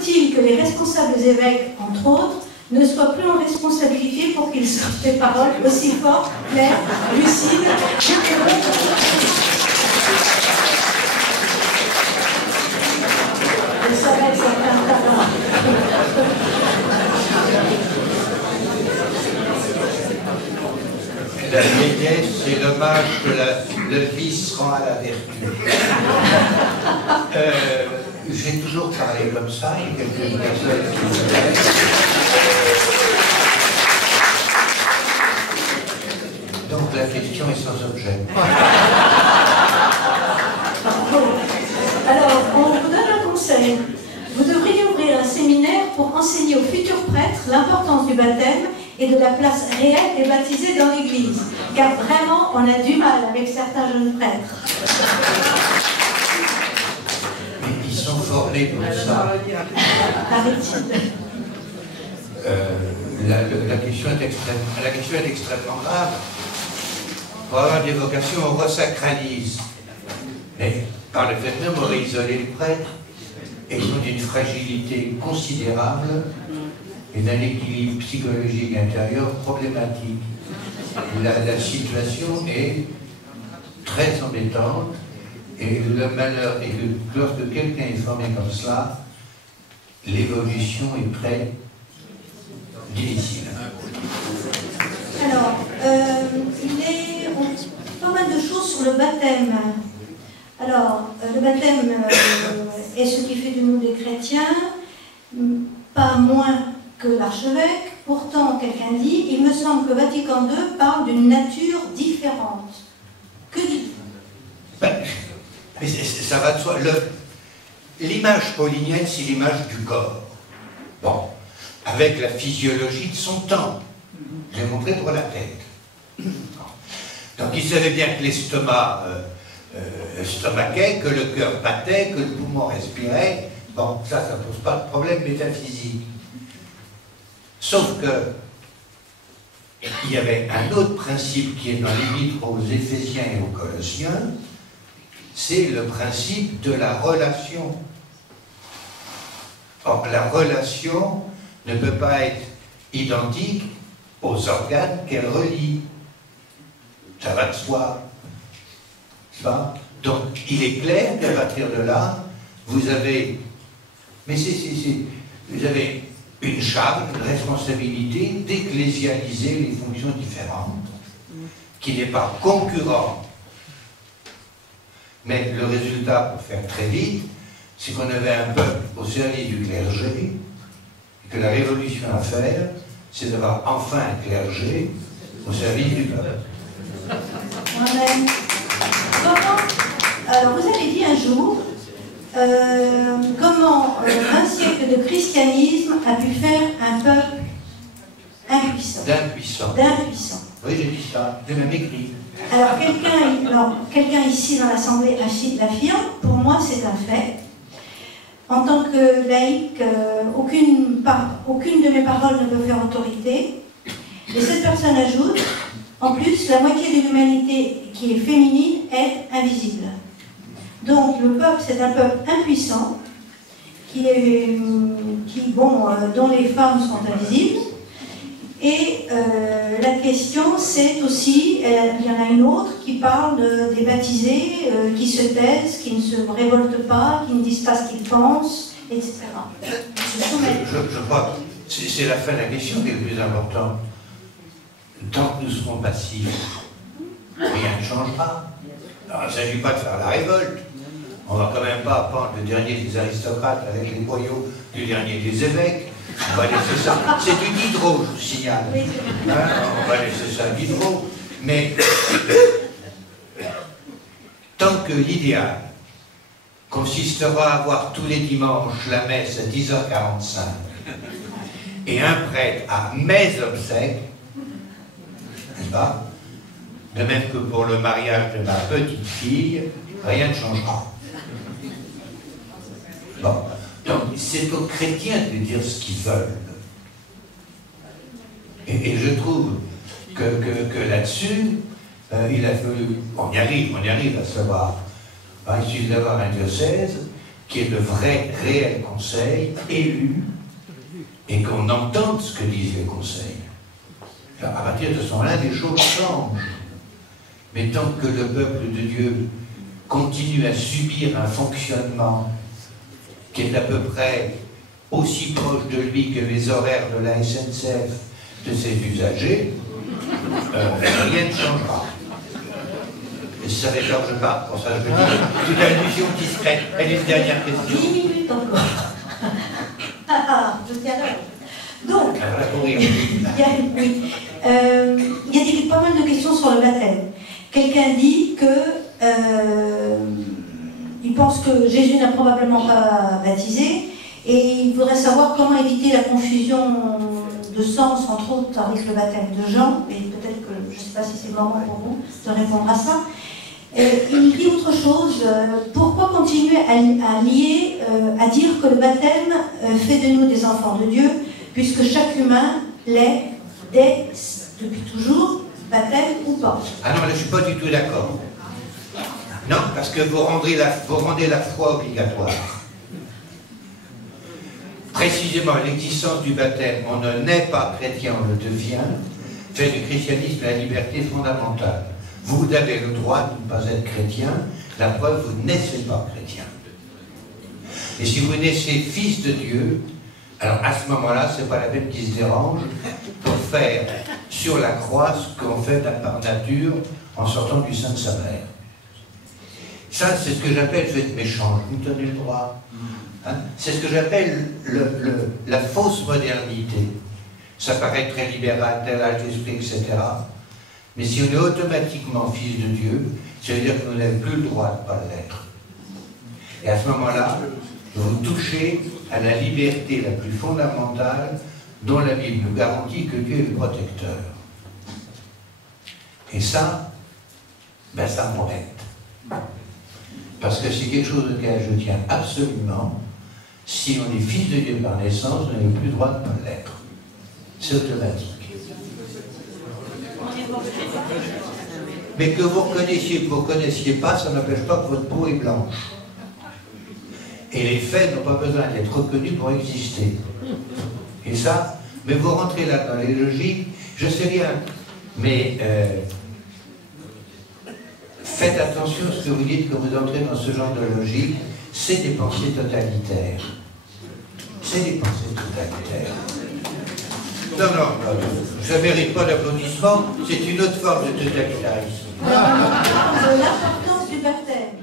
faut-il que les responsables évêques, entre autres, ne soient plus en responsabilité pour qu'ils sortent des paroles aussi fortes, claires, lucides, je savais que c'était un talent. La vieillesse, c'est l'hommage que le vice rend à la vertu. J'ai toujours parlé comme ça, il y a quelques personnes qui... Donc la question est sans objet. Alors, on vous donne un conseil. Vous devriez ouvrir un séminaire pour enseigner aux futurs prêtres l'importance du baptême et de la place réelle des baptisés dans l'Église. Car vraiment, on a du mal avec certains jeunes prêtres. Mais ils sont formés pour ça. La question est extrêmement grave. Pour avoir des vocations, on resacralise. Mais par le fait même, on aurait isolé les prêtres. Et ils ont une fragilité considérable et d'un équilibre psychologique intérieur problématique. La situation est très embêtante et le malheur est que lorsque quelqu'un est formé comme cela, l'évolution est très difficile. Alors, il est pas mal de choses sur le baptême. Alors, le baptême est ce qui fait de nous des chrétiens, pas moins que l'archevêque. Pourtant, quelqu'un dit, il me semble que Vatican II parle d'une nature différente. Que dit-il? Mais ça va de soi. L'image paulinienne, c'est l'image du corps. Bon, avec la physiologie de son temps. J'ai montré pour la tête. Donc il savait bien que l'estomac stomaquait, que le cœur battait, que le poumon respirait. Bon, ça ne pose pas de problème métaphysique. Sauf que il y avait un autre principe qui est dans l'Épître aux Éphésiens et aux Colossiens, c'est le principe de la relation. Or, la relation ne peut pas être identique aux organes qu'elle relie. Ça va de soi. Donc, il est clair qu'à partir de là, vous avez... Mais vous avez une charge, une responsabilité d'ecclésialiser les fonctions différentes, qui n'est pas concurrent. Mais le résultat, pour faire très vite, c'est qu'on avait un peuple au service du clergé, et que la révolution à faire, c'est d'avoir enfin un clergé au service du peuple. Amen. Alors, vous avez dit un jour, comment un siècle de christianisme a pu faire un peuple impuissant. D'impuissant. Oui, j'ai dit ça, j'ai même écrit. Alors, quelqu'un ici dans l'Assemblée l'affirme, pour moi c'est un fait. En tant que laïque, aucune de mes paroles ne peut faire autorité. Et cette personne ajoute, en plus, la moitié de l'humanité qui est féminine est invisible. Donc, le peuple, c'est un peuple impuissant, dont les femmes sont invisibles. Et la question, c'est aussi, il y en a une autre qui parle des baptisés qui se taisent, qui ne se révoltent pas, qui ne disent pas ce qu'ils pensent, etc. Je crois que c'est la fin de la question qui est le plus important. Tant que nous serons passifs, rien ne changera. Alors, il ne s'agit pas de faire la révolte. On ne va quand même pas prendre le dernier des aristocrates avec les boyaux du dernier des évêques. On va laisser ça. C'est du Diderot, je vous signale. Hein, on va laisser ça à Diderot. Mais tant que l'idéal consistera à voir tous les dimanches la messe à 10h45 et un prêtre à mes obsèques, n'est-ce pas? De même que pour le mariage de ma petite fille, rien ne changera. Bon. Donc, c'est aux chrétiens de dire ce qu'ils veulent. Et je trouve que là-dessus, il a fallu... On y arrive à savoir. Il suffit d'avoir un diocèse qui est le vrai, réel conseil, élu, et qu'on entende ce que disent les conseils. Alors, à partir de ce moment-là, les choses changent. Mais tant que le peuple de Dieu continue à subir un fonctionnement qui est à peu près aussi proche de lui que les horaires de la SNCF de ses usagers, rien ne changera. Et si ça fait je pars, pour ça je veux dire, toute allusion discrète. Elle est une dernière question. 10 minutes encore. Je tiens là. Donc, il y a pas mal de questions sur le baptême. Quelqu'un dit que il pense que Jésus n'a probablement pas baptisé et il voudrait savoir comment éviter la confusion de sens, entre autres, avec le baptême de Jean, et peut-être que, je ne sais pas si c'est le moment pour vous de répondre à ça. Il dit autre chose. Pourquoi continuer à lier, à dire que le baptême fait de nous des enfants de Dieu, puisque chaque humain l'est depuis toujours, baptême ou pas? Ah non, là je ne suis pas du tout d'accord. Non, parce que vous rendez la foi obligatoire. Précisément, l'existence du baptême, on ne naît pas chrétien, on le devient, fait du christianisme la liberté fondamentale. Vous avez le droit de ne pas être chrétien, la preuve, vous ne naissez pas chrétien. Et si vous naissez fils de Dieu, alors à ce moment-là, ce n'est pas la peine qu'il se dérange pour faire sur la croix ce qu'on fait par nature en sortant du sein de sa mère. Ça, c'est ce que j'appelle, je vais être méchant, je vous donnez le droit. Hein, c'est ce que j'appelle la fausse modernité. Ça paraît très libéral, tel âge d'esprit, etc. Mais si on est automatiquement fils de Dieu, ça veut dire que vous n'avez plus le droit de ne pas l'être. Et à ce moment-là, vous touchez à la liberté la plus fondamentale dont la Bible nous garantit que Dieu est le protecteur. Et ça, ben ça m'embête. Parce que c'est quelque chose auquel je tiens absolument. Si on est fils de Dieu par naissance, vous n'avez plus le droit de ne pas l'être. C'est automatique. Mais que vous reconnaissiez, que vous ne reconnaissiez pas, ça n'empêche pas que votre peau est blanche. Et les faits n'ont pas besoin d'être reconnus pour exister. Et ça, mais vous rentrez là dans les logiques, je sais bien, mais faites attention à ce que vous dites quand vous entrez dans ce genre de logique, c'est des pensées totalitaires. C'est des pensées totalitaires. Non, ça ne mérite pas d'applaudissement, c'est une autre forme de totalitarisme. L'importance du baptême.